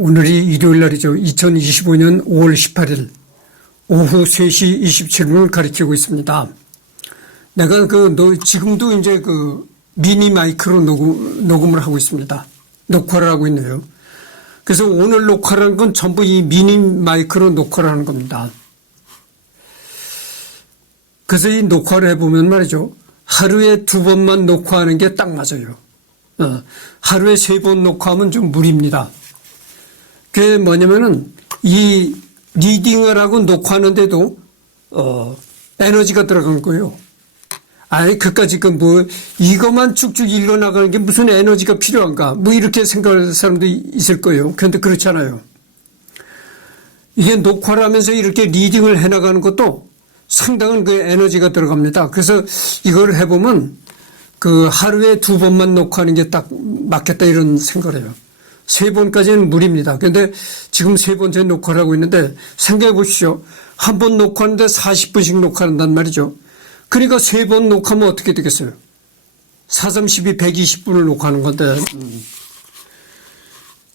오늘이 일요일 날이죠. 2025년 5월 18일 오후 3시 27분을 가리키고 있습니다. 내가 지금도 이제 미니 마이크로 녹음을 하고 있습니다. 녹화를 하고 있네요. 그래서 오늘 녹화라는 건 전부 이 미니 마이크로 녹화를 하는 겁니다. 그래서 이 녹화를 해보면 말이죠. 하루에 2번만 녹화하는 게 딱 맞아요. 하루에 3번 녹화하면 좀 무리입니다. 그게 뭐냐면은 이 리딩을 하고 녹화하는데도 에너지가 들어간 거예요. 아니 그까짓 이것만 쭉쭉 읽어나가는 게 무슨 에너지가 필요한가 이렇게 생각할 사람도 있을 거예요. 그런데 그렇지 않아요. 이게 녹화를 하면서 이렇게 리딩을 해나가는 것도 상당한 에너지가 들어갑니다. 그래서 이걸 해보면 하루에 2번만 녹화하는 게 딱 맞겠다 이런 생각을 해요. 3번까지는 무리입니다. 그런데 지금 3번째 녹화를 하고 있는데 생각해 보십시오. 한 번 녹화하는데 40분씩 녹화한단 말이죠. 그러니까 3번 녹화하면 어떻게 되겠어요? 4, 32, 120분을 녹화하는 건데.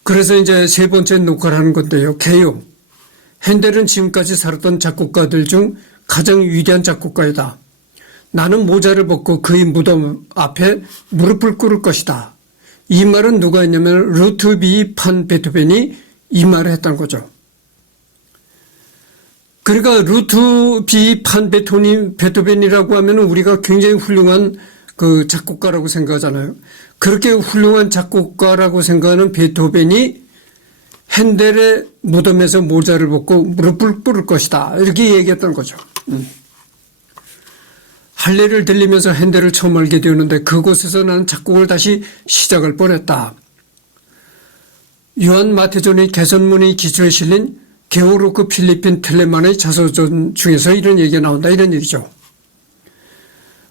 그래서 이제 3번째 녹화를 하는 건데요. 개요. 핸델은 지금까지 살았던 작곡가들 중 가장 위대한 작곡가이다. 나는 모자를 벗고 그의 무덤 앞에 무릎을 꿇을 것이다. 이 말은 누가 했냐면 루트비 판 베토벤이 이 말을 했다는 거죠. 그러니까 루트비 판 베토벤이라고 하면 우리가 굉장히 훌륭한 작곡가라고 생각하잖아요. 그렇게 훌륭한 작곡가라고 생각하는 베토벤이 핸델의 무덤에서 모자를 벗고 무릎을 꿇을 것이다. 이렇게 얘기했던 거죠. 할례를 들리면서 핸델을 처음 알게 되었는데 그곳에서 나는 작곡을 다시 시작할 뻔했다. 요한 마태존의 개선문의 기초에 실린 게오르크 필리핀 텔레만의 자서전 중에서 이런 얘기가 나온다. 이런 얘기죠.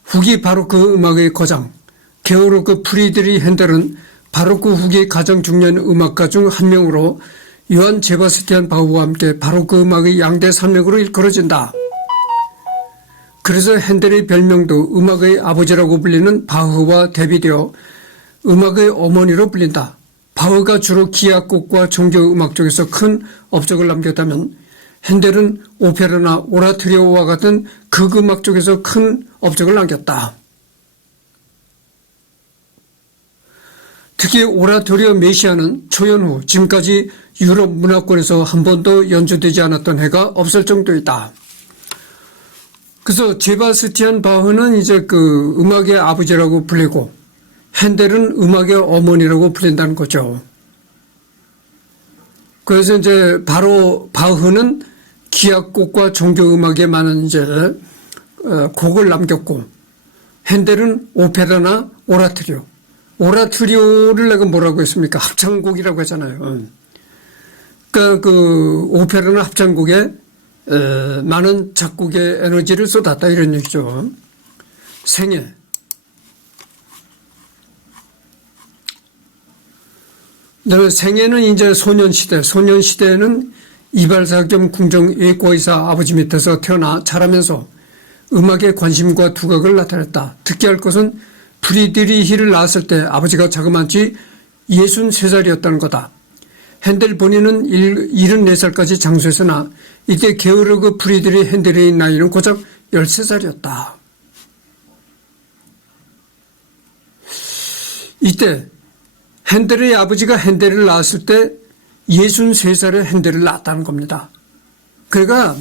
후기 바로크 음악의 거장 게오르크 프리드리 핸델은 바로크 후기 가장 중요한 음악가 중 한 명으로 요한 제바스티안 바흐와 함께 바로크 음악의 양대 산맥으로 일컬어진다. 그래서 핸델의 별명도 음악의 아버지라고 불리는 바흐와 대비되어 음악의 어머니로 불린다. 바흐가 주로 기악곡과 종교음악 쪽에서 큰 업적을 남겼다면 핸델은 오페라나 오라토리오와 같은 극음악 쪽에서 큰 업적을 남겼다. 특히 오라토리오 메시아는 초연 후 지금까지 유럽 문화권에서 한 번도 연주되지 않았던 해가 없을 정도이다. 그래서 제바스티안 바흐는 이제 음악의 아버지라고 불리고 핸델은 음악의 어머니라고 불린다는 거죠. 그래서 이제 바로 바흐는 기악곡과 종교음악에 많은 이제 곡을 남겼고 핸델은 오페라나 오라토리오. 오라토리오를 내가 뭐라고 했습니까? 합창곡이라고 하잖아요. 그러니까 오페라나 합창곡에 많은 작곡의 에너지를 쏟았다 이런 얘기죠. 생애. 생애는 이제 소년시대는 이발사 겸 궁정 예고의사 아버지 밑에서 태어나 자라면서 음악에 관심과 두각을 나타냈다. 특기할 것은 프리드리히를 낳았을 때 아버지가 자그마치 63살이었다는 거다. 핸델 본인은 74살까지 장수했으나 이때 게오르크 프리드리 핸델의 나이는 고작 13살이었다. 이때 핸델의 아버지가 핸델을 낳았을 때 63살의 핸델을 낳았다는 겁니다. 그러니까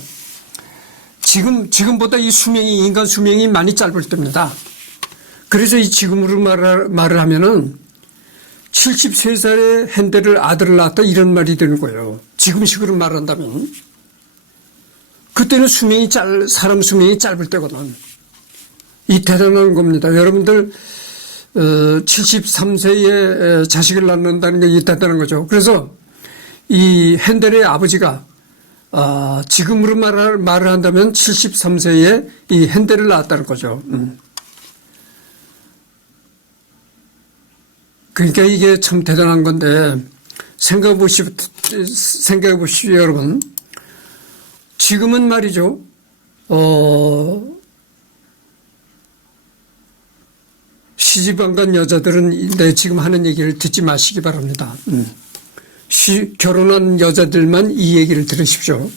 지금보다 인간 수명이 많이 짧을 때입니다. 그래서 이 지금으로 말을 하면은 73살의 핸델을 아들을 낳았다 이런 말이 되는 거예요. 지금식으로 말한다면. 그때는 사람 수명이 짧을 때거든. 이 대단한 겁니다. 여러분들 73세에 자식을 낳는다는 게 대단한 거죠. 그래서 이 핸델의 아버지가 지금으로 말을 한다면 73세에 이 핸델을 낳았다는 거죠. 그러니까 이게 참 대단한 건데 생각해 보십시오 여러분. 지금은 말이죠. 시집 안 간 여자들은 내 지금 하는 얘기를 듣지 마시기 바랍니다. 결혼한 여자들만 이 얘기를 들으십시오.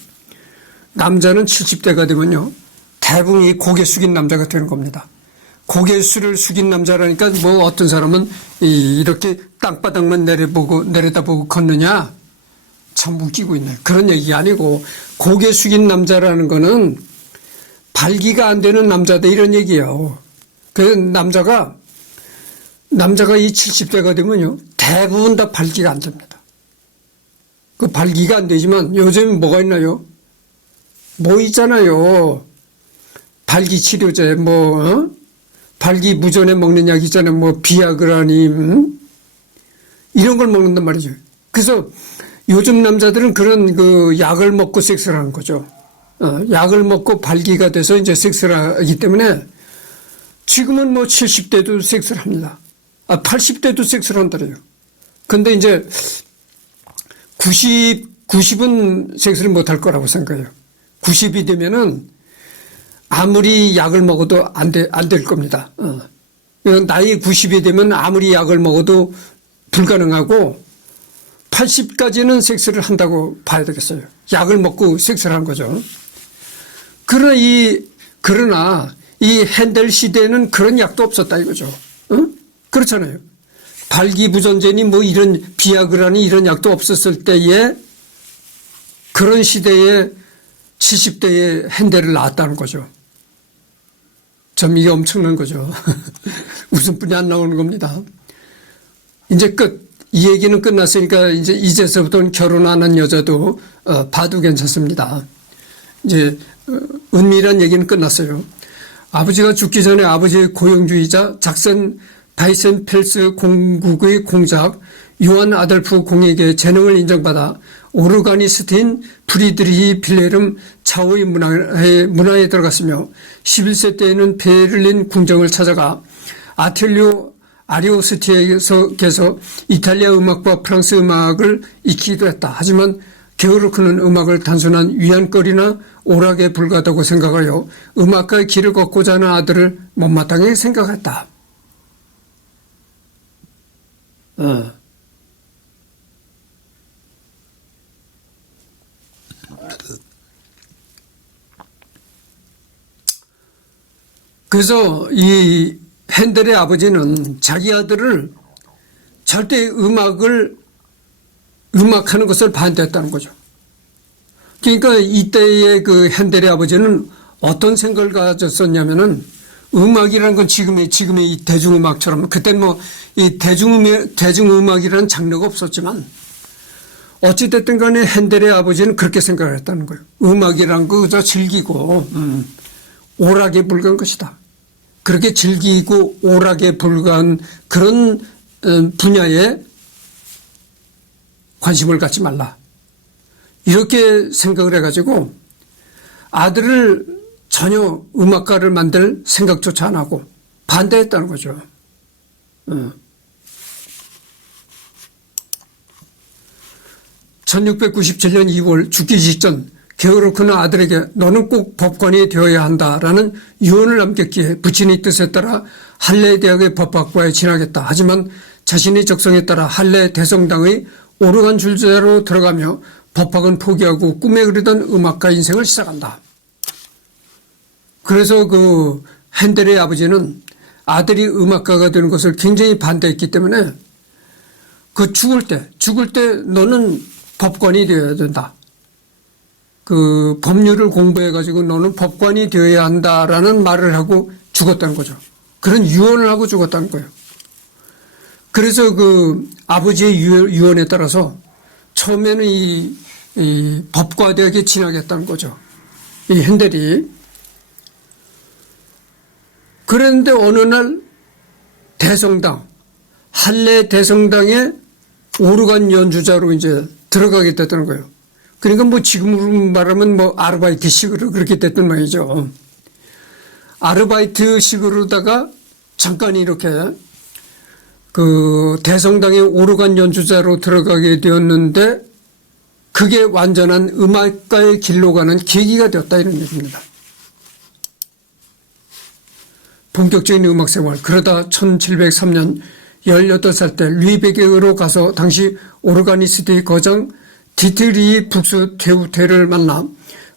남자는 70대가 되면요, 대부분 이 고개 숙인 남자가 되는 겁니다. 고개를 숙인 남자라니까 뭐 어떤 사람은 이렇게 땅바닥만 내려다보고 걷느냐? 참 웃기고 있네. 그런 얘기 아니고, 고개 숙인 남자라는 거는 발기가 안 되는 남자다 이런 얘기예요. 그 남자가 이 70대가 되면요, 대부분 다 발기가 안 됩니다. 그 발기가 안 되지만 요즘 뭐가 있나요? 뭐 있잖아요. 발기 치료제, 발기 무전에 먹는 약 있잖아요. 뭐 비아그라니, 이런 걸 먹는단 말이죠. 그래서 요즘 남자들은 그런 그 약을 먹고 섹스를 하는 거죠. 약을 먹고 발기가 돼서 이제 섹스를 하기 때문에 지금은 뭐 70대도 섹스를 합니다. 80대도 섹스를 한다래요. 근데 이제 90은 섹스를 못 할 거라고 생각해요. 90이 되면은 아무리 약을 먹어도 안 될 겁니다. 나이 90이 되면 아무리 약을 먹어도 불가능하고 80까지는 섹스를 한다고 봐야 되겠어요. 약을 먹고 섹스를 한 거죠. 그러나 이 핸델 시대에는 그런 약도 없었다 이거죠. 그렇잖아요. 발기부전제니 뭐 이런 비아그라니 이런 약도 없었을 때에 그런 시대에 70대에 핸델을 낳았다는 거죠. 참 이게 엄청난 거죠. 웃음뿐이 안 나오는 겁니다. 이제 끝. 이 얘기는 끝났으니까 이제서부터는 결혼 안 한 여자도 봐도 괜찮습니다. 이제 은밀한 얘기는 끝났어요. 아버지가 죽기 전에 아버지의 고용주의자 작센 바이센펠스 공국의 공작 요한 아달프 공에게 재능을 인정받아 오르가니스트인 프리드리히 빌헬름 차오의 문화에 들어갔으며 11세 때에는 베를린 궁정을 찾아가 아틀리오 아리오스티에서 이탈리아 음악과 프랑스 음악을 익히기도 했다. 하지만 게오르크는 음악을 단순한 위안거리나 오락에 불과하다고 생각하여 음악가의 길을 걷고자 하는 아들을 못마땅하게 생각했다. 그래서 이 핸델의 아버지는 자기 아들을 절대 음악하는 것을 반대했다는 거죠. 그러니까 이때의 그 핸델의 아버지는 어떤 생각을 가졌었냐면은 음악이라는 건 지금의 이 대중음악처럼 그때는 뭐 이 대중음악이라는 장르가 없었지만 어찌됐든 간에 핸델의 아버지는 그렇게 생각을 했다는 거예요. 음악이란 거 그저 즐기고 오락에 불과한 것이다. 그렇게 즐기고 오락에 불과한 그런 분야에 관심을 갖지 말라. 이렇게 생각을 해가지고 아들을 전혀 음악가를 만들 생각조차 안 하고 반대했다는 거죠. 1697년 2월 죽기 직전 게오르크는 아들에게 너는 꼭 법관이 되어야 한다라는 유언을 남겼기에 부친의 뜻에 따라 할레 대학의 법학과에 진학했다. 하지만 자신의 적성에 따라 할레 대성당의 오르간 줄자로 들어가며 법학은 포기하고 꿈에 그리던 음악가 인생을 시작한다. 그래서 그 핸델의 아버지는 아들이 음악가가 되는 것을 굉장히 반대했기 때문에 그 죽을 때 너는 법관이 되어야 된다. 그 법률을 공부해가지고 너는 법관이 되어야 한다라는 말을 하고 죽었다는 거죠. 그런 유언을 하고 죽었다는 거예요. 그래서 그 아버지의 유언에 따라서 처음에는 이 법과대학에 진학했다는 거죠. 이 핸델이. 그런데 어느 날 할레 대성당에 오르간 연주자로 이제 들어가게 됐다는 거예요. 그러니까 뭐 지금으로 말하면 뭐 아르바이트식으로 그렇게 됐단 말이죠. 아르바이트식으로다가 잠깐 이렇게 그 대성당의 오르간 연주자로 들어가게 되었는데 그게 완전한 음악가의 길로 가는 계기가 되었다 이런 얘기입니다. 본격적인 음악 생활. 그러다 1703년 18살 때 르베크로 가서 당시 오르가니스트의 거장 디트리 북스 테우데를 만나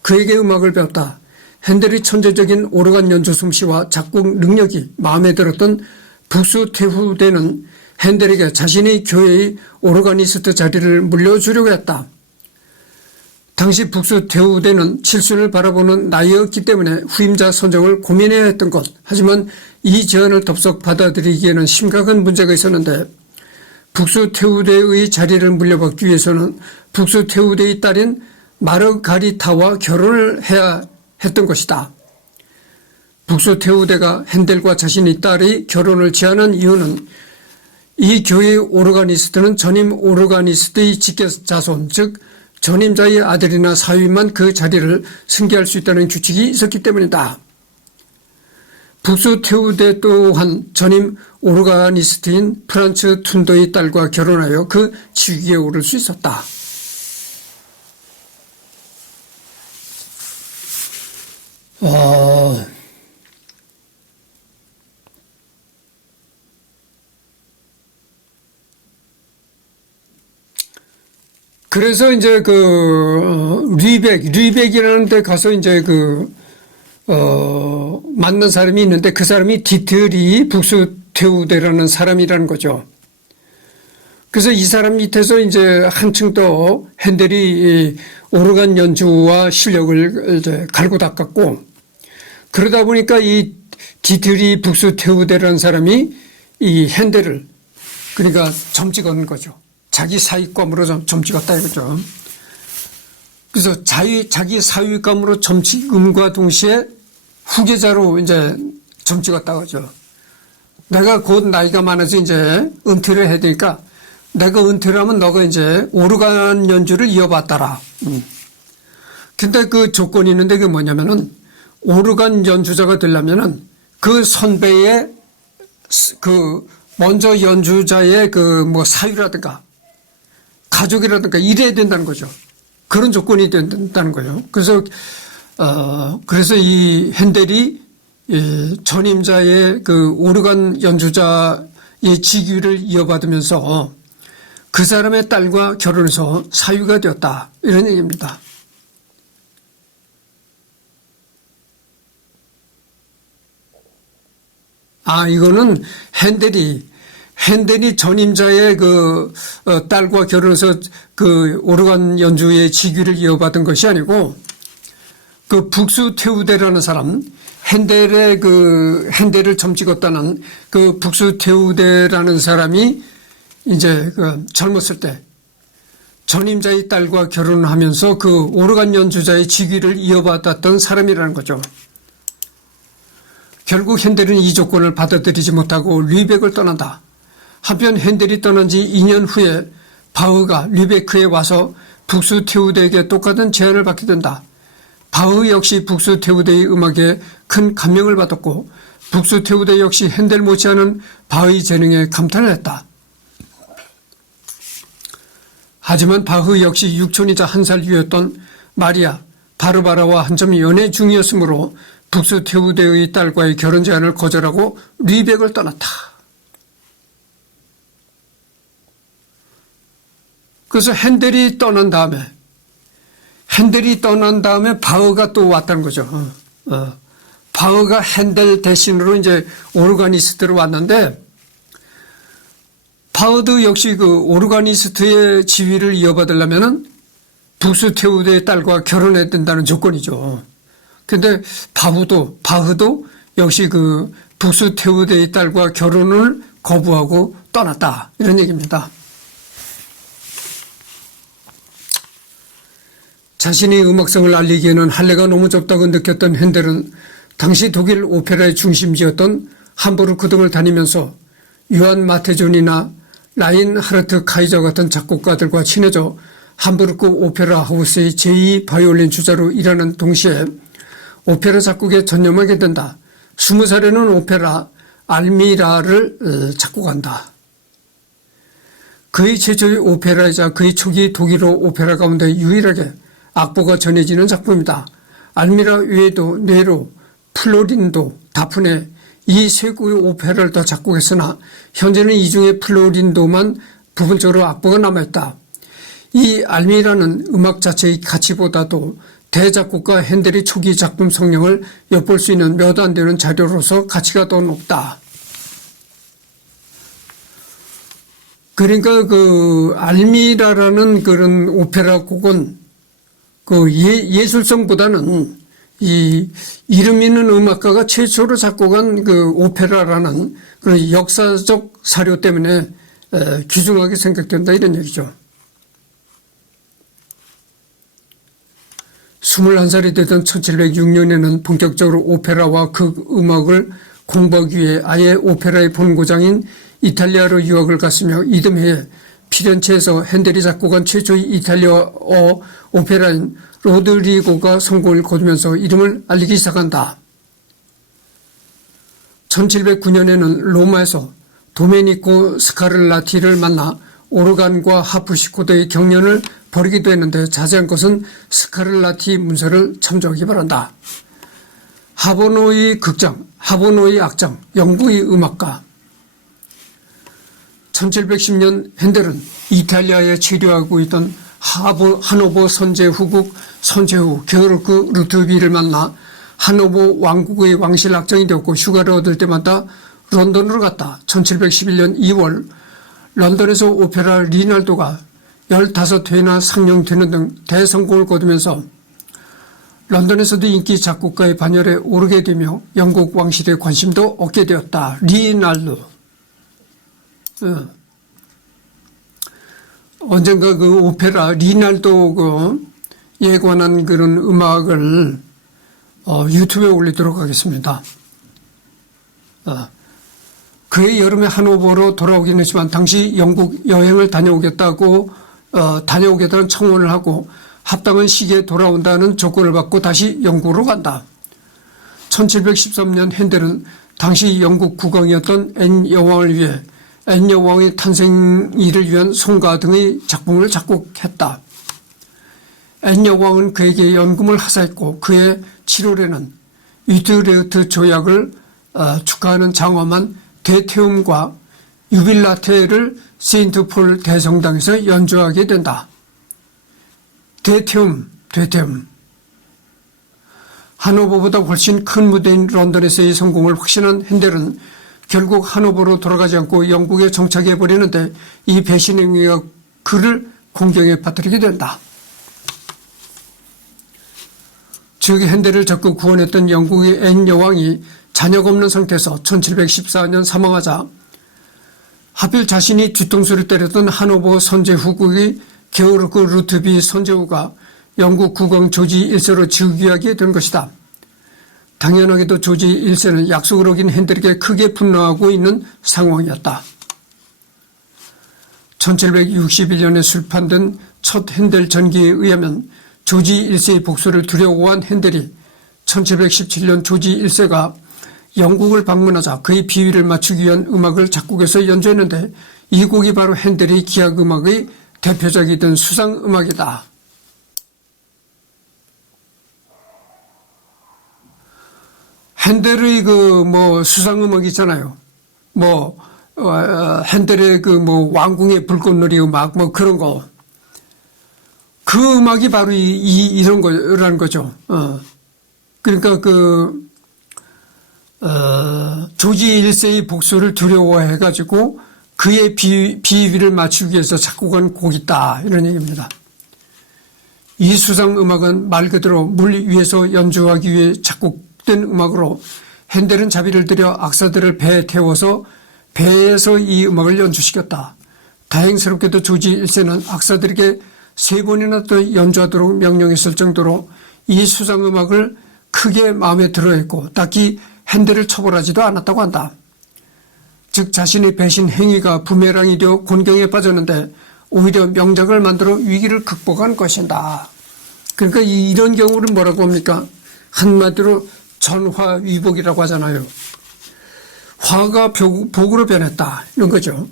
그에게 음악을 배웠다. 핸델의 천재적인 오르간 연주 솜씨와 작곡 능력이 마음에 들었던 북스 테우데는 핸델에게 자신의 교회의 오르가니스트 자리를 물려주려고 했다. 당시 북스 테우데는 칠순을 바라보는 나이였기 때문에 후임자 선정을 고민해야 했던 것. 하지만 이 제안을 덥석 받아들이기에는 심각한 문제가 있었는데 북스 테우데의 자리를 물려받기 위해서는 북스 테우데의 딸인 마르가리타와 결혼을 해야 했던 것이다. 북스 테우데가 핸델과 자신의 딸의 결혼을 제안한 이유는 이 교회의 오르가니스트는 전임 오르가니스트의 직계자손, 즉 전임자의 아들이나 사위만 그 자리를 승계할 수 있다는 규칙이 있었기 때문이다. 북스 테우데 또한 전임 오르가니스트인 프란츠 툰더의 딸과 결혼하여 그 직위에 오를 수 있었다. 그래서 이제 르벡이라는 데 가서 이제 만난 사람이 있는데 그 사람이 디트리 북스 테우데라는 사람이라는 거죠. 그래서 이 사람 밑에서 이제 한층 더 핸델이 오르간 연주와 실력을 이제 갈고 닦았고, 그러다 보니까 이 디트리 북스 테우데라는 사람이 이 핸델을 그러니까 점 찍은 거죠. 자기 사위감으로 점 찍었다 이거죠. 그래서 자기 사위감으로 점 찍음과 동시에 후계자로 이제 점 찍었다 그러죠. 내가 곧 나이가 많아서 이제 은퇴를 해야 되니까 내가 은퇴를 하면 너가 이제 오르간 연주를 이어받더라. 근데 그 조건이 있는데 그게 뭐냐면은 오르간 연주자가 되려면은 그 선배의 먼저 연주자의 사위라든가 가족이라든가 이래야 된다는 거죠. 그런 조건이 된다는 거예요. 그래서 이 핸델이 전임자의 오르간 연주자의 직위를 이어받으면서 그 사람의 딸과 결혼해서 사위가 되었다. 이런 얘기입니다. 이거는 핸델이 전임자의 딸과 결혼해서 오르간 연주의 직위를 이어받은 것이 아니고 북스 테우데라는 사람, 핸델을 점 찍었다는 북스 테우데라는 사람이 이제 젊었을 때 전임자의 딸과 결혼을 하면서 오르간 연주자의 직위를 이어받았던 사람이라는 거죠. 결국 핸델은 이 조건을 받아들이지 못하고 르벡을 떠난다. 한편 핸델이 떠난 지 2년 후에 바흐가 르베크에 와서 북스 테우데에게 똑같은 제안을 받게 된다. 바흐 역시 북스 테우데의 음악에 큰 감명을 받았고 북스 테우데 역시 핸델 못지않은 바흐의 재능에 감탄을 했다. 하지만 바흐 역시 육촌이자 1살 위였던 마리아 바르바라와 한참 연애 중이었으므로 북스 테우데의 딸과의 결혼 제안을 거절하고 르벡을 떠났다. 그래서 핸델이 떠난 다음에 바흐가 또 왔다는 거죠. 바흐가 핸델 대신으로 이제 오르가니스트로 왔는데 바흐도 역시 오르가니스트의 지위를 이어받으려면은 북스 테우데의 딸과 결혼해야 된다는 조건이죠. 근데 바흐도 역시 북스 테우데의 딸과 결혼을 거부하고 떠났다. 이런 얘기입니다. 자신의 음악성을 알리기에는 할례가 너무 좁다고 느꼈던 핸델은 당시 독일 오페라의 중심지였던 함부르크 등을 다니면서 요한 마테존이나 라인하르트 카이저 같은 작곡가들과 친해져 함부르크 오페라 하우스의 제2 바이올린 주자로 일하는 동시에 오페라 작곡에 전념하게 된다. 20살에는 오페라 알미라를 작곡한다. 그의 최초의 오페라이자 그의 초기 독일어 오페라 가운데 유일하게 악보가 전해지는 작품입니다. 알미라 외에도 네로, 플로린도, 다프네, 이 세 곡의 오페라를 다 작곡했으나 현재는 이 중에 플로린도만 부분적으로 악보가 남아있다. 이 알미라는 음악 자체의 가치보다도 대작곡가 핸델의 초기 작품 성령을 엿볼 수 있는 몇 안 되는 자료로서 가치가 더 높다. 그러니까 그 알미라라는 그런 오페라 곡은 그 예술성보다는 이 이름 있는 음악가가 최초로 작곡한 그 오페라라는 그런 역사적 사료 때문에 귀중하게 생각된다 이런 얘기죠. 21살이 되던 1706년에는 본격적으로 오페라와 극음악을 공부하기 위해 아예 오페라의 본고장인 이탈리아로 유학을 갔으며 이듬해 피렌체에서 핸델이 작곡한 최초의 이탈리아어 오페라인 로드리고가 성공을 거두면서 이름을 알리기 시작한다. 1709년에는 로마에서 도메니코 스카를라티를 만나 오르간과 하프시코드의 경연을 벌이기도 했는데 자세한 것은 스카를라티 문서를 참조하기 바란다. 하보노의 극장, 하보노의 악장, 영국의 음악가. 1710년 핸델은 이탈리아에 체류하고 있던 하노버 선제 후국 선제후 게오르크 루트비를 만나 하노버 왕국의 왕실 악장이 되었고 휴가를 얻을 때마다 런던으로 갔다. 1711년 2월 런던에서 오페라 리날도가 15회나 상영되는 등 대성공을 거두면서 런던에서도 인기 작곡가의 반열에 오르게 되며 영국 왕실의 관심도 얻게 되었다. 리날도. 언젠가 그 오페라 리날도에 관한 그런 음악을 유튜브에 올리도록 하겠습니다. 그해 여름에 하노버로 돌아오긴 했지만 당시 영국 여행을 다녀오겠다는 청원을 하고 합당한 시기에 돌아온다는 조건을 받고 다시 영국으로 간다. 1713년 핸델은 당시 영국 국왕이었던 앤 여왕을 위해 앤 여왕의 탄생일을 위한 송가 등의 작품을 작곡했다. 앤 여왕은 그에게 연금을 하사했고 그해 7월에는 위트레흐트 조약을 축하하는 장엄한 대태움과 유빌라테를 세인트폴 대성당에서 연주하게 된다. 대태움. 하노버보다 훨씬 큰 무대인 런던에서의 성공을 확신한 핸델은 결국 하노버로 돌아가지 않고 영국에 정착해버리는데 이 배신 행위가 그를 공경에 빠뜨리게 된다. 즉 핸델을 적극 구원했던 영국의 앤 여왕이 자녀가 없는 상태에서 1714년 사망하자 하필 자신이 뒤통수를 때렸던 하노버 선제 후국의 게오르크 루트비 선제후가 영국 국왕 조지 1세로 즉위하게 된 것이다. 당연하게도 조지 1세는 약속을 어긴 핸델에게 크게 분노하고 있는 상황이었다. 1761년에 출판된 첫 핸델 전기에 의하면 조지 1세의 복수를 두려워한 핸델이 1717년 조지 1세가 영국을 방문하자 그의 비위를 맞추기 위한 음악을 작곡해서 연주했는데 이 곡이 바로 핸델의 기악음악의 대표작이던 수상음악이다. 핸델의 수상음악 있잖아요. 핸델의 왕궁의 불꽃놀이 음악 그런 거. 그 음악이 바로 이런 거라는 거죠. 그러니까 조지 1세의 복수를 두려워해가지고 그의 비위를 맞추기 위해서 작곡한 곡이다. 이런 얘기입니다. 이 수상음악은 말 그대로 물 위에서 연주하기 위해 작곡된 음악으로 핸델은 자비를 들여 악사들을 배에 태워서 배에서 이 음악을 연주시켰다. 다행스럽게도 조지 1세는 악사들에게 3번이나 더 연주하도록 명령했을 정도로 이 수상음악을 크게 마음에 들어했고 딱히 핸델을 처벌하지도 않았다고 한다. 즉 자신의 배신 행위가 부메랑이 되어 곤경에 빠졌는데 오히려 명작을 만들어 위기를 극복한 것이다. 그러니까 이런 경우를 뭐라고 합니까? 한마디로 전화위복이라고 하잖아요. 화가 복으로 변했다. 이런 거죠.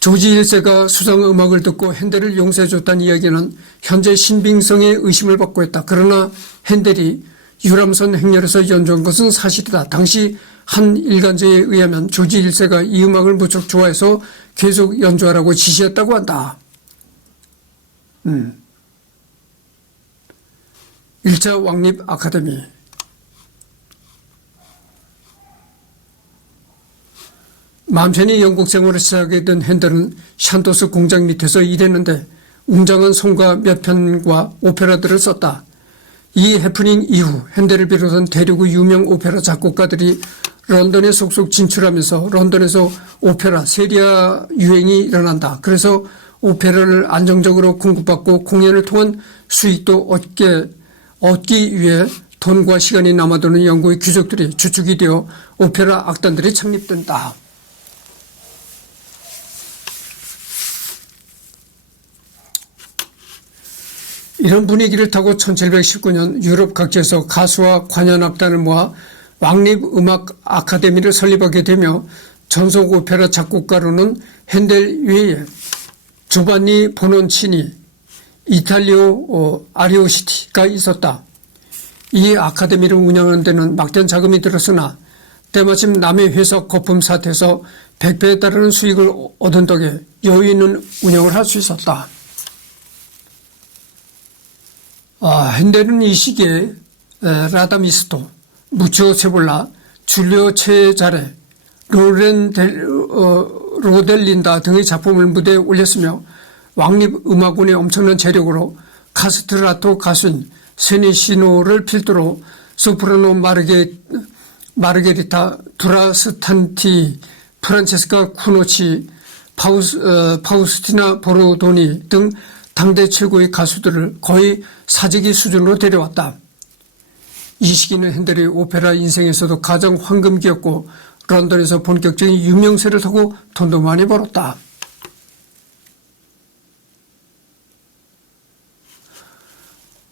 조지 1세가 수상음악을 듣고 핸델을 용서해줬다는 이야기는 현재 신빙성에 의심을 받고 있다. 그러나 핸델이 유람선 행렬에서 연주한 것은 사실이다. 당시 한 일간지에 의하면 조지 1세가 이 음악을 무척 좋아해서 계속 연주하라고 지시했다고 한다. 1차 왕립 아카데미. 맘 편히 영국 생활을 시작하게 된 핸델은 샨토스 공장 밑에서 일했는데 웅장한 성가 몇 편과 오페라들을 썼다. 이 해프닝 이후 핸델을 비롯한 대륙의 유명 오페라 작곡가들이 런던에 속속 진출하면서 런던에서 오페라 세리아 유행이 일어난다. 그래서 오페라를 안정적으로 공급받고 공연을 통한 수익도 얻기 위해 돈과 시간이 남아도는 영국의 귀족들이 주축이 되어 오페라 악단들이 창립된다. 이런 분위기를 타고 1719년 유럽 각지에서 가수와 관현 악단을 모아 왕립음악 아카데미를 설립하게 되며 전속 오페라 작곡가로는 핸델 외에 조반니 보논치니, 이탈리오 아리오시티가 있었다. 이 아카데미를 운영하는 데는 막대한 자금이 들었으나 때마침 남의 회사 거품 사태에서 100배에 달하는 수익을 얻은 덕에 여유 있는 운영을 할 수 있었다. 핸델은 이 시기에 라다미스토, 무치오 세볼라, 줄리오 체자레, 로델린다 등의 작품을 무대에 올렸으며 왕립음악원의 엄청난 재력으로 카스트라토 가수인 세니시노를 필두로 소프라노 마르게리타 두라스탄티, 프란체스카 쿠노치, 파우스티나 보로도니 등 당대 최고의 가수들을 거의 사직이 수준으로 데려왔다. 이 시기는 핸델의 오페라 인생에서도 가장 황금기였고 런던에서 본격적인 유명세를 타고 돈도 많이 벌었다.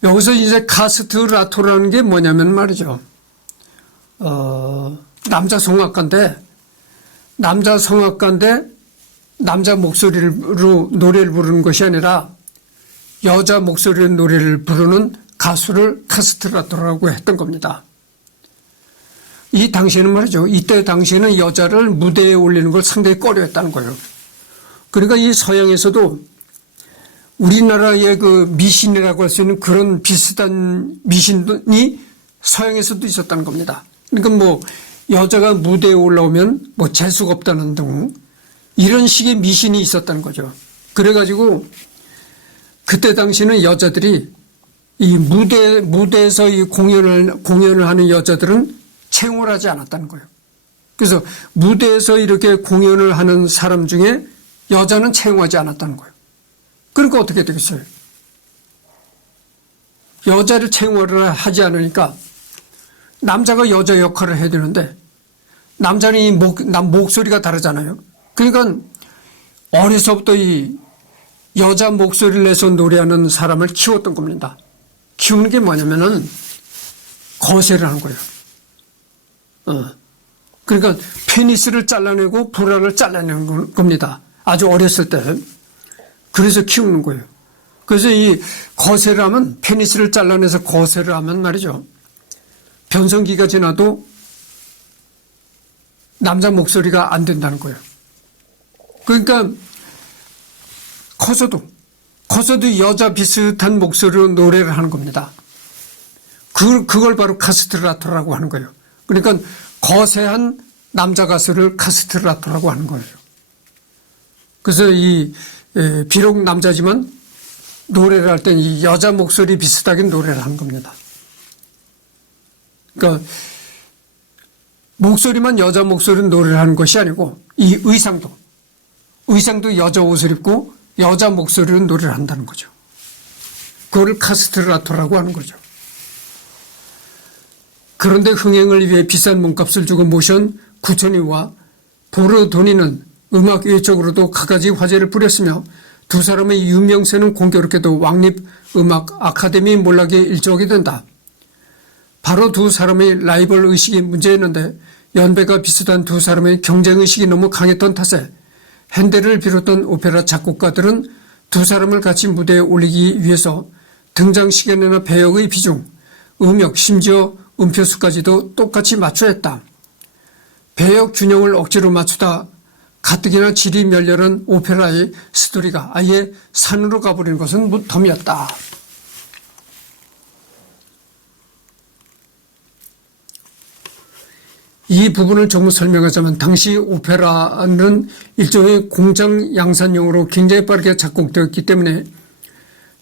여기서 이제 카스트라토라는 게 뭐냐면 말이죠. 남자 성악가인데 남자 목소리로 노래를 부르는 것이 아니라 여자 목소리로 노래를 부르는 가수를 카스트라토라고 했던 겁니다. 이 당시에는 말이죠. 이때 당시에는 여자를 무대에 올리는 걸 상당히 꺼려했다는 거예요. 그러니까 이 서양에서도 우리나라의 그 미신이라고 할 수 있는 그런 비슷한 미신이 서양에서도 있었다는 겁니다. 그러니까 뭐 여자가 무대에 올라오면 뭐 재수가 없다는 등 이런 식의 미신이 있었다는 거죠. 그래가지고 그때 당시는 여자들이 이 무대에서 이 공연을 하는 여자들은 채용을 하지 않았다는 거예요. 그래서 무대에서 이렇게 공연을 하는 사람 중에 여자는 채용하지 않았다는 거예요. 그러니까 어떻게 되겠어요? 여자를 채용을 하지 않으니까 남자가 여자 역할을 해야 되는데 남자는 이 목소리가 다르잖아요. 그러니까 어려서부터 이 여자 목소리를 내서 노래하는 사람을 키웠던 겁니다. 키우는 게 뭐냐면은 거세를 하는 거예요. 그러니까 페니스를 잘라내고 보라를 잘라내는 겁니다. 아주 어렸을 때. 그래서 키우는 거예요. 그래서 이 거세를 하면 페니스를 잘라내서 거세를 하면 말이죠. 변성기가 지나도 남자 목소리가 안 된다는 거예요. 그러니까 커서도 여자 비슷한 목소리로 노래를 하는 겁니다. 그걸 바로 카스트라토라고 하는 거예요. 그러니까 거세한 남자 가수를 카스트라토라고 하는 거예요. 그래서 비록 남자지만 노래를 할 땐 이 여자 목소리 비슷하게 노래를 하는 겁니다. 그러니까 목소리만 여자 목소리로 노래를 하는 것이 아니고 이 의상도 여자 옷을 입고 여자 목소리로 노래를 한다는 거죠. 그거를 카스트라토라고 하는 거죠. 그런데 흥행을 위해 비싼 몸값을 주고 모신 구천이와 보르도니는 음악 외적으로도 갖가지 화제를 부렸으며 두 사람의 유명세는 공교롭게도 왕립음악 아카데미 몰락에 일조하게 된다. 바로 두 사람의 라이벌 의식이 문제였는데 연배가 비슷한 두 사람의 경쟁의식이 너무 강했던 탓에 핸델을 비롯한 오페라 작곡가들은 두 사람을 같이 무대에 올리기 위해서 등장 시간이나 배역의 비중, 음역, 심지어 음표수까지도 똑같이 맞춰야 했다. 배역 균형을 억지로 맞추다 가뜩이나 질이 멸렬한 오페라의 스토리가 아예 산으로 가버리는 것은 덤이었다. 이 부분을 조금 설명하자면 당시 오페라는 일종의 공장 양산용으로 굉장히 빠르게 작곡되었기 때문에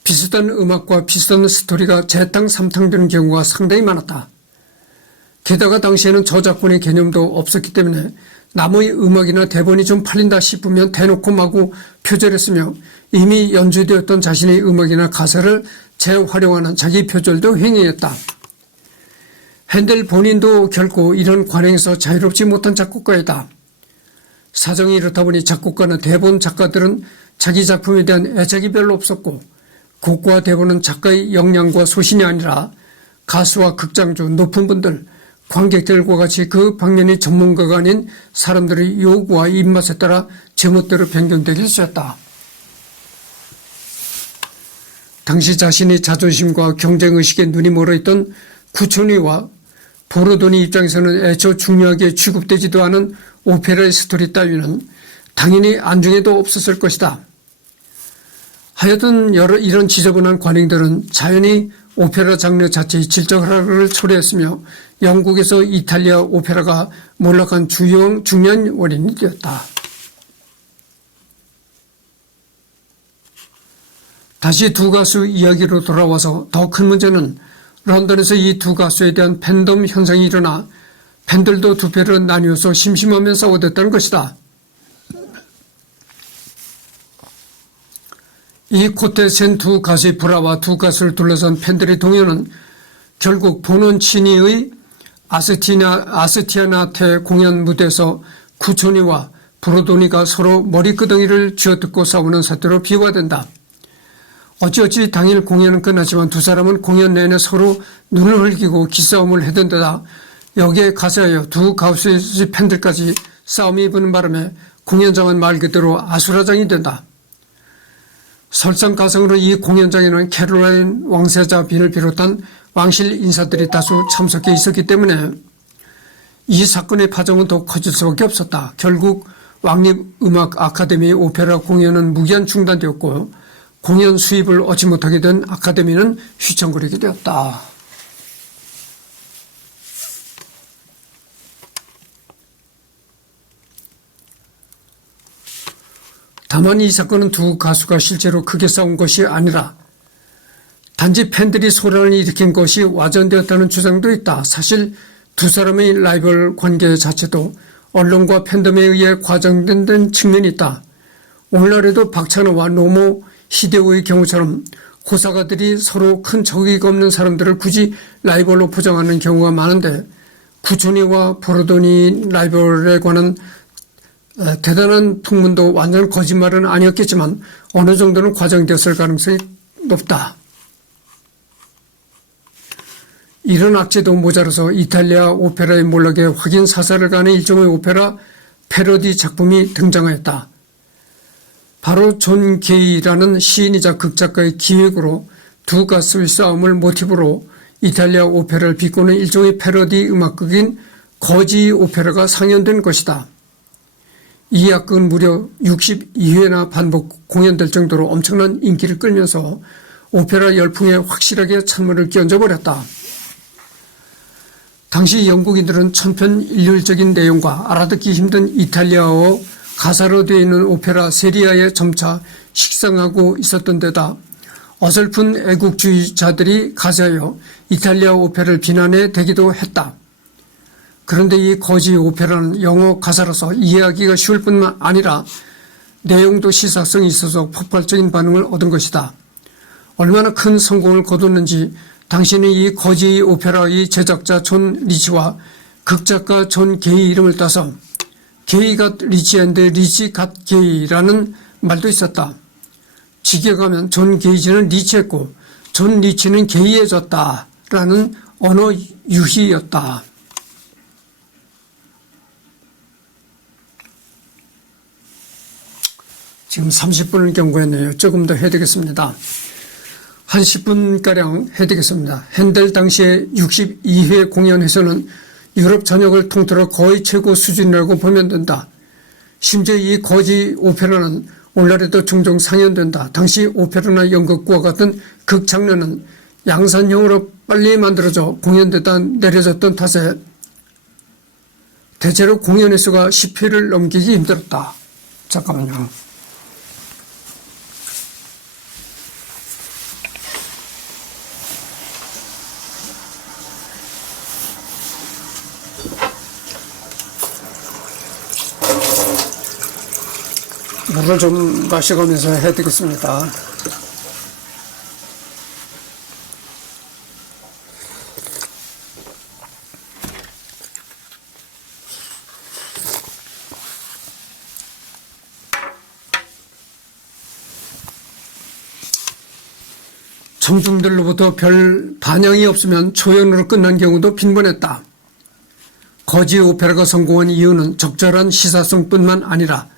비슷한 음악과 비슷한 스토리가 재탕 삼탕되는 경우가 상당히 많았다. 게다가 당시에는 저작권의 개념도 없었기 때문에 남의 음악이나 대본이 좀 팔린다 싶으면 대놓고 마구 표절했으며 이미 연주되었던 자신의 음악이나 가사를 재활용하는 자기 표절도 횡행했다. 핸델 본인도 결코 이런 관행에서 자유롭지 못한 작곡가이다. 사정이 이렇다 보니 작곡가나 대본 작가들은 자기 작품에 대한 애착이 별로 없었고 곡과 대본은 작가의 역량과 소신이 아니라 가수와 극장주, 높은 분들, 관객들과 같이 그 방면의 전문가가 아닌 사람들의 요구와 입맛에 따라 제멋대로 변경되기 시작했다. 당시 자신의 자존심과 경쟁의식에 눈이 멀어있던 구촌이와 보로도니 입장에서는 애초 중요하게 취급되지도 않은 오페라의 스토리 따위는 당연히 안중에도 없었을 것이다. 하여튼 이런 지저분한 관행들은 자연히 오페라 장르 자체의 질적 하락을 초래했으며 영국에서 이탈리아 오페라가 몰락한 중요한 원인이 되었다. 다시 두 가수 이야기로 돌아와서 더 큰 문제는 런던에서 이 두 가수에 대한 팬덤 현상이 일어나 팬들도 두 패로 나뉘어서 심심하면 싸워댔다는 것이다. 이 콧대 센 두 가수의 불화와 두 가수를 둘러싼 팬들의 동요는 결국 보논 치니의 아스티아나테 공연 무대에서 구초니와 브로도니가 서로 머리끄덩이를 쥐어뜯고 싸우는 사태로 비화된다. 어찌어찌 당일 공연은 끝났지만 두 사람은 공연 내내 서로 눈을 흘기고 기싸움을 했던 데다 여기에 가세하여 두 가수의 팬들까지 싸움이 부는 바람에 공연장은 말 그대로 아수라장이 된다. 설상가상으로 이 공연장에는 캐롤라인 왕세자 빈을 비롯한 왕실 인사들이 다수 참석해 있었기 때문에 이 사건의 파장은 더 커질 수밖에 없었다. 결국 왕립음악 아카데미 오페라 공연은 무기한 중단되었고 공연 수입을 얻지 못하게 된 아카데미는 휘청거리게 되었다. 다만 이 사건은 두 가수가 실제로 크게 싸운 것이 아니라 단지 팬들이 소란을 일으킨 것이 와전되었다는 주장도 있다. 사실 두 사람의 라이벌 관계 자체도 언론과 팬덤에 의해 과장된 측면이 있다. 오늘날에도 박찬호와 노모 히데오의 경우처럼 고사가들이 서로 큰 적의가 없는 사람들을 굳이 라이벌로 포장하는 경우가 많은데 구촌이와 보로도니 라이벌에 관한 대단한 풍문도 완전 거짓말은 아니었겠지만 어느 정도는 과장되었을 가능성이 높다. 이런 악재도 모자라서 이탈리아 오페라의 몰락에 확인 사살을 가는 일종의 오페라 패러디 작품이 등장하였다. 바로 존 게이라는 시인이자 극작가의 기획으로 두 가수의 싸움을 모티브로 이탈리아 오페라를 비꼬는 일종의 패러디 음악극인 거지 오페라가 상연된 것이다. 이 악극은 무려 62회나 반복 공연될 정도로 엄청난 인기를 끌면서 오페라 열풍에 확실하게 찬물을 끼얹어버렸다. 당시 영국인들은 천편일률적인 내용과 알아듣기 힘든 이탈리아어 가사로 되어 있는 오페라 세리아에 점차 식상하고 있었던 데다 어설픈 애국주의자들이 가세하여 이탈리아 오페라를 비난해 대기도 했다. 그런데 이 거지 오페라는 영어 가사라서 이해하기가 쉬울 뿐만 아니라 내용도 시사성이 있어서 폭발적인 반응을 얻은 것이다. 얼마나 큰 성공을 거뒀는지 당신은 이 거지 오페라의 제작자 존 리치와 극작가 존 게이 이름을 따서 게이 갓 리치 앤드 리치 갓 게이라는 말도 있었다. 직역하면 존 게이지는 리치했고 존 리치는 게이해졌다라는 언어 유희였다. 지금 30분을 경과했네요. 조금 더 해야 되겠습니다. 한 10분가량 해드리겠습니다. 핸델 당시의 62회 공연에서는 유럽 전역을 통틀어 거의 최고 수준이라고 보면 된다. 심지어 이 거지 오페라는 오늘날에도 종종 상연된다. 당시 오페라나 연극과 같은 극 장르는 양산형으로 빨리 만들어져 공연되다 내려졌던 탓에 대체로 공연 횟수가 10회를 넘기기 힘들었다. 잠깐만요. 물을 좀 마셔가면서 해드리겠습니다. 청중들로부터 별 반향이 없으면 초연으로 끝난 경우도 빈번했다. 거지 오페라가 성공한 이유는 적절한 시사성뿐만 아니라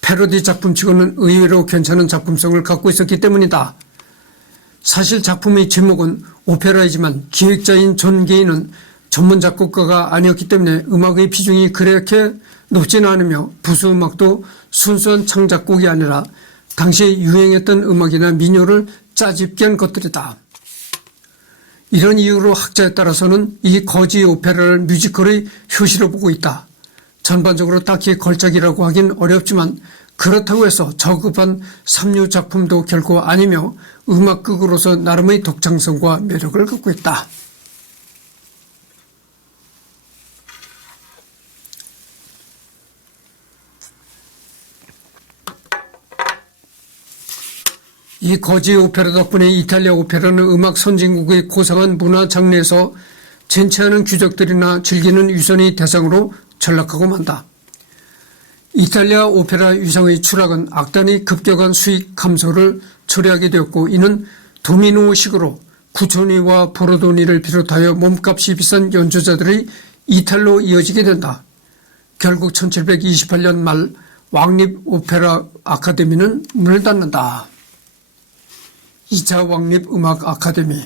패러디 작품치고는 의외로 괜찮은 작품성을 갖고 있었기 때문이다. 사실 작품의 제목은 오페라이지만 기획자인 존 게이는 전문 작곡가가 아니었기 때문에 음악의 비중이 그렇게 높지는 않으며 부수음악도 순수한 창작곡이 아니라 당시에 유행했던 음악이나 민요를 짜집게 한 것들이다. 이런 이유로 학자에 따라서는 이 거지 오페라를 뮤지컬의 효시로 보고 있다. 전반적으로 딱히 걸작이라고 하긴 어렵지만 그렇다고 해서 저급한 삼류 작품도 결코 아니며 음악극으로서 나름의 독창성과 매력을 갖고 있다. 이 거지 오페라 덕분에 이탈리아 오페라는 음악 선진국의 고상한 문화 장르에서 젠치하는 귀족들이나 즐기는 유선의 대상으로 전락하고 만다. 이탈리아 오페라 위상의 추락은 악단의 급격한 수익 감소를 초래하게 되었고 이는 도미노식으로 구초니와 보로도니를 비롯하여 몸값이 비싼 연주자들의 이탈로 이어지게 된다. 결국 1728년 말 왕립 오페라 아카데미는 문을 닫는다. 2차 왕립 음악 아카데미.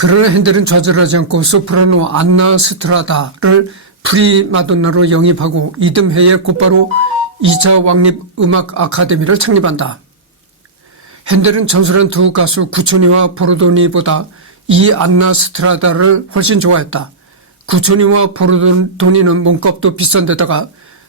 그러나 핸델은 좌절하지 않고 소프라노 안나 스트라다를 프리마돈나로 영입하고 이듬해에 곧바로 2차 왕립 음악 아카데미를 창립한다. 핸델은 전설한 두 가수 구초니와 보로도니보다 이 안나 스트라다를 훨씬 좋아했다. 구초니와 보로도니는 몸값도 비싼 데다가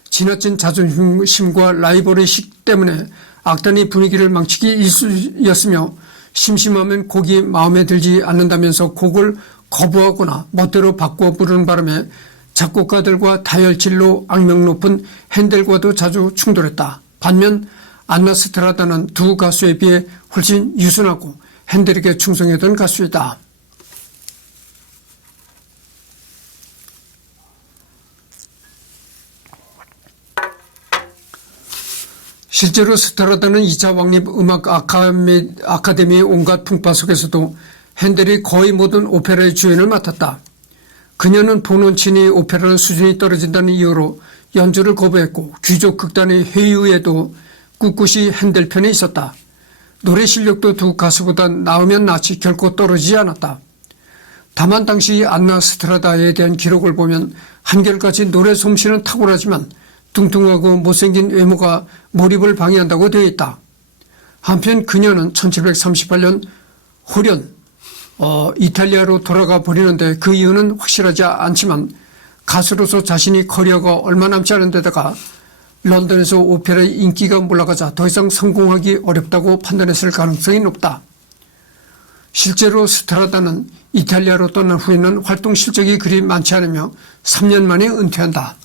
지나친 자존심과 라이벌의식 때문에 악단의 분위기를 망치기 일쑤였으며 심심하면 곡이 마음에 들지 않는다면서 곡을 거부하거나 멋대로 바꿔 부르는 바람에 작곡가들과 다혈질로 악명 높은 핸델과도 자주 충돌했다. 반면 안나 스트라다는 두 가수에 비해 훨씬 유순하고 핸델에게 충성했던 가수이다. 실제로 스트라다는 2차 왕립 음악 아카데미의 온갖 풍파 속에서도 핸델이 거의 모든 오페라의 주연을 맡았다. 그녀는 본원친이 오페라는 수준이 떨어진다는 이유로 연주를 거부했고 귀족 극단의 회유에도 꿋꿋이 핸델 편에 있었다. 노래 실력도 두 가수보다 나으면 낫지 결코 떨어지지 않았다. 다만 당시 안나 스트라다에 대한 기록을 보면 한결같이 노래 솜씨는 탁월하지만 뚱뚱하고 못생긴 외모가 몰입을 방해한다고 되어 있다. 한편 그녀는 1738년 호련 이탈리아로 돌아가 버리는데 그 이유는 확실하지 않지만 가수로서 자신이 커리어가 얼마 남지 않은 데다가 런던에서 오페라의 인기가 올라가자 더 이상 성공하기 어렵다고 판단했을 가능성이 높다. 실제로 스트라다는 이탈리아로 떠난 후에는 활동 실적이 그리 많지 않으며 3년 만에 은퇴한다.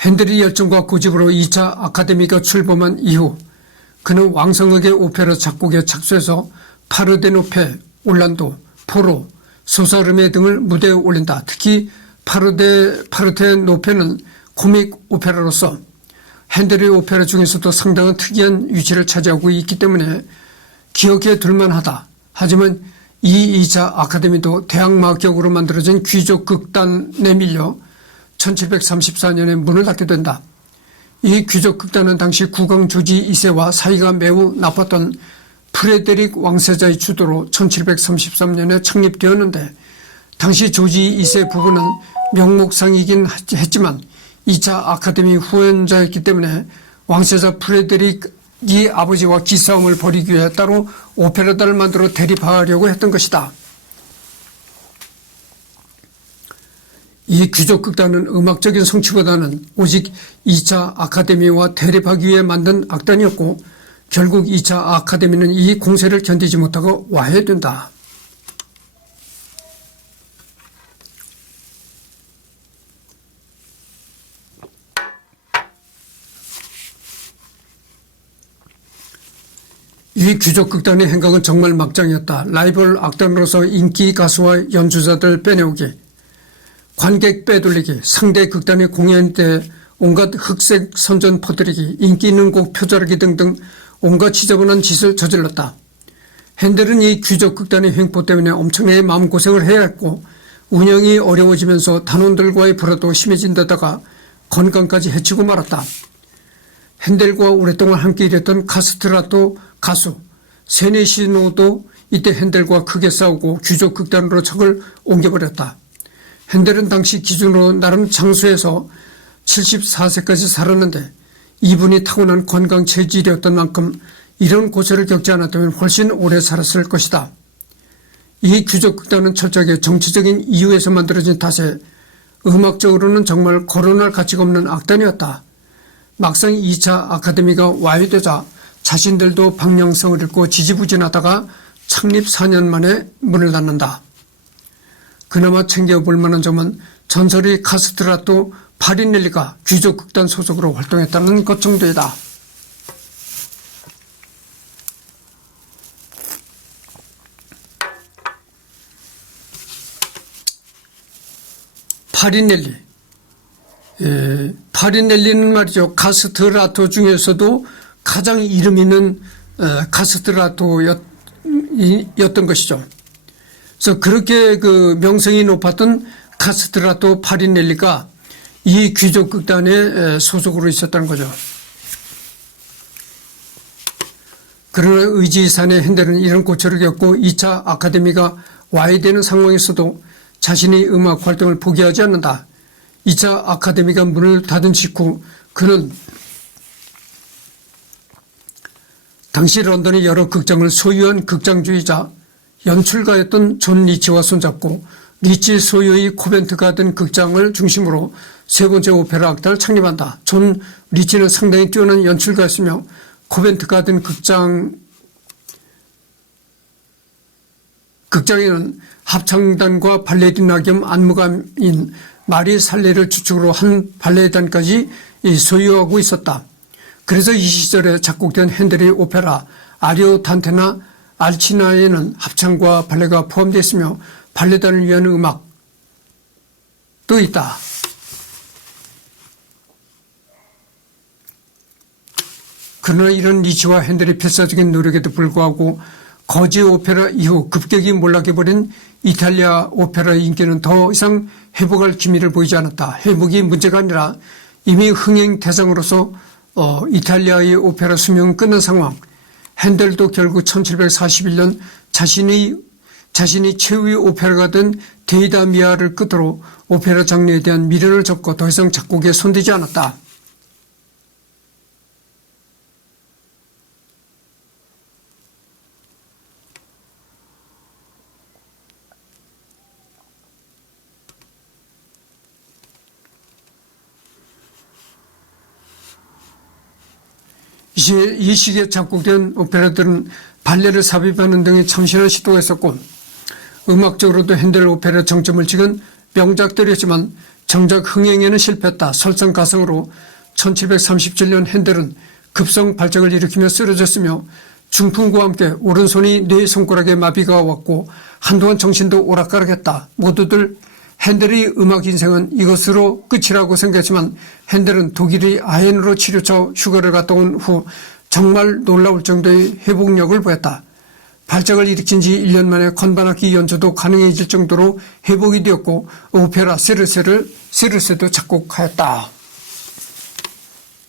핸델의 열정과 고집으로 2차 아카데미가 출범한 이후 그는 왕성하게 오페라 작곡에 착수해서 파르데노페, 올란도, 포로, 소사르메 등을 무대에 올린다. 특히 파르테노페는 코믹 오페라로서 핸델의 오페라 중에서도 상당한 특이한 위치를 차지하고 있기 때문에 기억해 둘만하다. 하지만 이 2차 아카데미도 대항마격으로 만들어진 귀족 극단에 밀려 1734년에 문을 닫게 된다. 이 귀족 극단은 당시 국왕 조지 2세와 사이가 매우 나빴던 프레데릭 왕세자의 주도로 1733년에 창립되었는데, 당시 조지 2세 부부는 명목상이긴 했지만 2차 아카데미 후원자였기 때문에 왕세자 프레데릭이 아버지와 기싸움을 벌이기 위해 따로 오페라단을 만들어 대립하려고 했던 것이다. 이 귀족 극단은 음악적인 성취보다는 오직 2차 아카데미와 대립하기 위해 만든 악단이었고, 결국 2차 아카데미는 이 공세를 견디지 못하고 와해된다. 이 귀족 극단의 행각은 정말 막장이었다. 라이벌 악단으로서 인기 가수와 연주자들 빼내오기, 관객 빼돌리기, 상대 극단의 공연 때 온갖 흑색 선전 퍼뜨리기, 인기 있는 곡 표절하기 등등 온갖 지저분한 짓을 저질렀다. 핸델은 이 귀족 극단의 횡포 때문에 엄청나게 마음고생을 해야 했고, 운영이 어려워지면서 단원들과의 불화도 심해진 데다가 건강까지 해치고 말았다. 핸델과 오랫동안 함께 일했던 카스트라토 가수 세네시노도 이때 핸델과 크게 싸우고 귀족 극단으로 적을 옮겨버렸다. 핸델은 당시 기준으로 나름 장수해서 74세까지 살았는데, 이분이 타고난 건강 체질이었던 만큼 이런 고초를 겪지 않았다면 훨씬 오래 살았을 것이다. 이 귀족 극단은 철저하게 정치적인 이유에서 만들어진 탓에 음악적으로는 정말 거론할 가치가 없는 악단이었다. 막상 2차 아카데미가 와해되자 자신들도 방향성을 잃고 지지부진하다가 창립 4년 만에 문을 닫는다. 그나마 챙겨볼 만한 점은 전설의 카스트라토 파리넬리가 귀족 극단 소속으로 활동했다는 것 정도이다. 파리넬리. 파리넬리는 말이죠. 카스트라토 중에서도 가장 이름 있는 카스트라토였던 것이죠. 그래서 그렇게 그 명성이 높았던 카스트라토 파리넬리가 이 귀족 극단의 소속으로 있었다는 거죠. 그러나 의지산의 핸델은 이런 고초를 겪고 2차 아카데미가 와해되는 상황에서도 자신의 음악 활동을 포기하지 않는다. 2차 아카데미가 문을 닫은 직후 그는 당시 런던의 여러 극장을 소유한 극장주의자 연출가였던 존 리치와 손잡고 리치 소유의 코벤트 가든 극장을 중심으로 세 번째 오페라 악단을 창립한다. 존 리치는 상당히 뛰어난 연출가였으며 코벤트 가든 극장에는 합창단과 발레리나 겸 안무가인 마리 살레를 주축으로 한 발레단까지 소유하고 있었다. 그래서 이 시절에 작곡된 핸델의 오페라 아리오 단테나 알치나에는 합창과 발레가 포함되어 있으며 발레단을 위한 음악도 있다. 그러나 이런 리치와 핸델의 필사적인 노력에도 불구하고 거지 오페라 이후 급격히 몰락해버린 이탈리아 오페라의 인기는 더 이상 회복할 기미를 보이지 않았다. 회복이 문제가 아니라 이미 흥행 대상으로서 이탈리아의 오페라 수명은 끝난 상황. 핸델도 결국 1741년 자신이 최후의 오페라가 된 데이다미아를 끝으로 오페라 장르에 대한 미련을 접고 더 이상 작곡에 손대지 않았다. 이 시기에 작곡된 오페라들은 발레를 삽입하는 등의 참신한 시도가 있었고 음악적으로도 핸델 오페라 정점을 찍은 명작들이었지만 정작 흥행에는 실패했다. 설상가상으로 1737년 핸델은 급성 발작을 일으키며 쓰러졌으며 중풍과 함께 오른손이 네 손가락에 마비가 왔고 한동안 정신도 오락가락했다. 모두들 핸델의 음악 인생은 이것으로 끝이라고 생각했지만 핸델은 독일의 아헨으로 치료차 휴가를 갔다 온 후 정말 놀라울 정도의 회복력을 보였다. 발작을 일으킨 지 1년 만에 건반악기 연주도 가능해질 정도로 회복이 되었고 오페라 세르세도 작곡하였다.